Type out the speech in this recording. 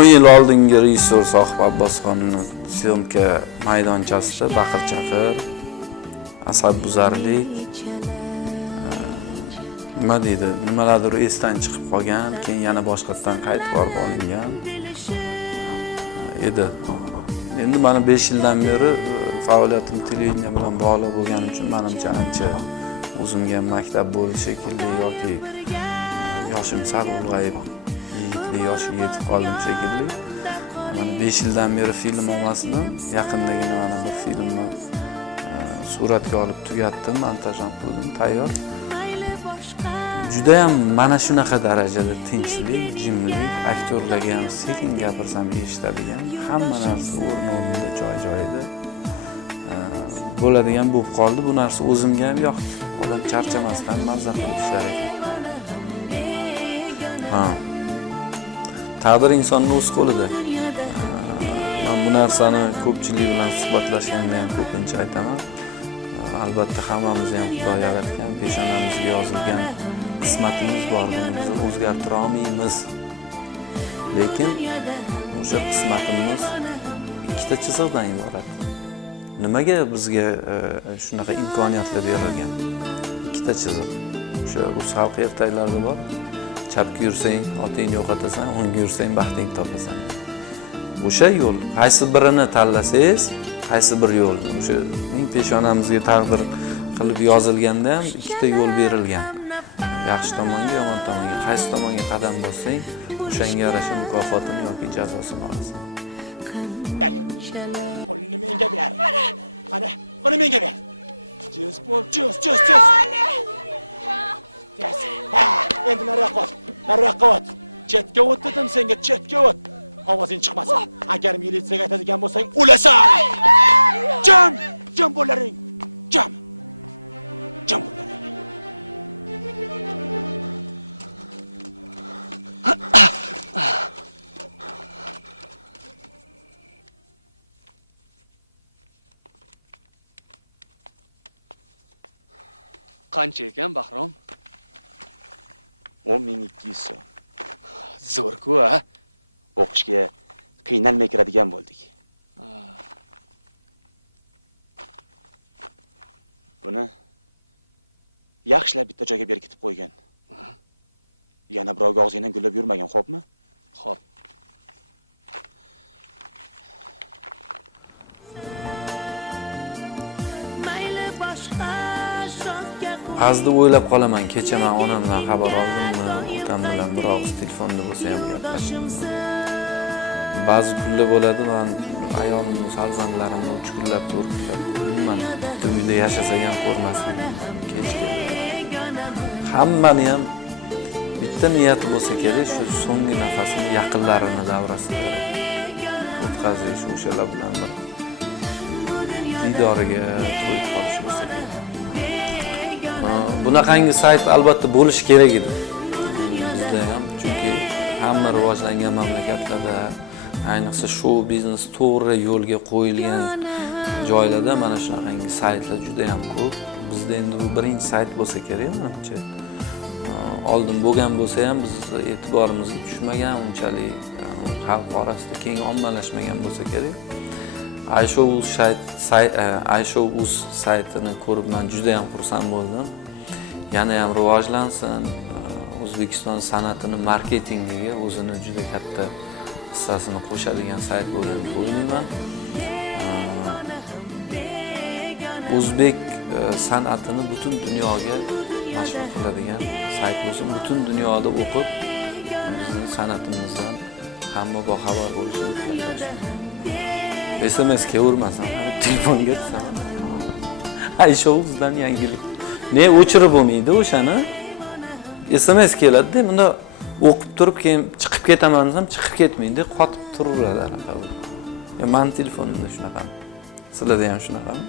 10 yil oldingi rejissyor Sohib Abbosxonning syomka maydonchasida baqir-chaqir, asabbuzarlik, nima deydi, nimalardir esdan chiqib qolgan, keyin yana boshqatdan qaytib borib olingan edi. Endi mana 5 yildan beri faoliyatim televideniya bilan bog'liq bo'lgani uchun menimcha ancha o'zimga maktab bo'ldi shekilli yoki yoshim sal ulg'ayib, yigitlik yoshiga yetib qoldim shekilli. Mana 5 yildan beri film olmasdim. Yaqindagina mana bir filmni suratga olib tugatdim, montaj ham qildim, tayyor. Juda ham mana shunaqa darajada tinchlik, jimlik, aktyorlarga ham sekin gapirsam eshitadigan, hamma narsa o'rni-o'rnida, joy-joyida bo'ladigan bo'lib qoldi. Bu narsa o'zimga ham yoqdi. Odam charchamasdan mazza qilib ishlar ekan. Taqdir insonning o'z qo'lida. Men bu narsani ko'pchilik bilan suhbatlashganda ham ko'pincha aytaman. Albatta hammamizni ham Xudo yaratgan, peshonamizga yozilgan qismatimiz bor, buni biz o'zgartira olmaymiz. Lekin o'sha qismatimiz ikkita chiziqdan iborat. Nimaga bizga shunaqa imkoniyatlar berilgan? Ikkita chiziq. O'sha rus xalq ertaklarida bor. Chapga yursang otingni yo'qotasan, o'ngga yursang baxtingni topasan. O'sha yo'l, qaysi birini tanlasangiz, qaysi bir yo'lni, o'sha ming peshonamizga taqdir qilib yozilganda ham ikkita yo'l berilgan. Yaxshi tomonga, yomon tomonga, qaysi tomonga qadam bossang, o'shanga yarasha mukofotini yoki jazosini olasan. Qo'lni menga ber. Qani menga ber. Juz bo'l, juz. Endi nariyoqqa o't. Chetga o't dedim senga, chetga o't. Ovozing chiqmasin. Agar militsiyaga aytadigan bo'lsang, o'lasan. Jam bo'laring. Jam bo'laring. Qancha ekan Bahrom? 10.200 so'm. Zo'r-ku, a? O'qishga qiynalmay kiradigan bo'ldik. Buni yaxshilab bitta joyga berkitib qo'ygan. Yana birovga og'zingdan gullab yurmagan, xo'pmi? Xo'p. Ba'zida o'ylab qolaman, kecha men onamdan xabar oldimmi, otam bilan bir og'iz telefonda bo'lsa ham gaplashdimmi. Ba'zi kunlar bo'ladi, men ayolimni, farzandlarimni 3 kunlab, 4 kunlab umuman bitta uyda yashasak ham ko'rmasligim kech keladi. Hammani ham bitta niyati bo'lsa kerak, shu so'nggi nafasini yaqinlarini davrasida o'tkazish, o'shalar bilan bir diydoriga to'yib qolish bo'lsa kerak. Bunaqangi sayt albatta bo'lish kerak edi. Bizda ham, chunki hamma rivojlangan mamlakatlarda, ayniqsa shou biznes to'g'ri yo'lga qo'yilgan joylarda mana shunaqangi saytlar juda ham ko'p. Bizda endi bu birinchi sayt bo'lsa kerak, menimcha. Oldin bo'lgan bo'lsa ham biz e'tiborimizga tushmagan, unchalik xalq orasida keng ommalashmagan bo'lsa kerak. iShow.uz saytini ko'rib men juda ham xursand bo'ldim. Yana ham rivojlansin, O'zbekiston san'atini marketingiga o'zini juda katta hissasini qo'shadigan sayt bo'lgan deb o'ylayman. O'zbek san'atini butun dunyoga mashhur qiladigan sayt bo'lsin, butun dunyoda o'qib bizning san'atimizdan hamma boxabar bo'lishini tilayman. SMS-ga urmasam, telefonga tutsam. iShow.uzdan yangilik. Ne o'chirib bo'lmaydi o'shani. SMS keladi-da, bunda o'qib turib keyin chiqib ketaman desam, chiqib ketmaydi, qotib turaveradi anaqa. Men telefonimda shunaqami? Sizlarda ham shunaqami?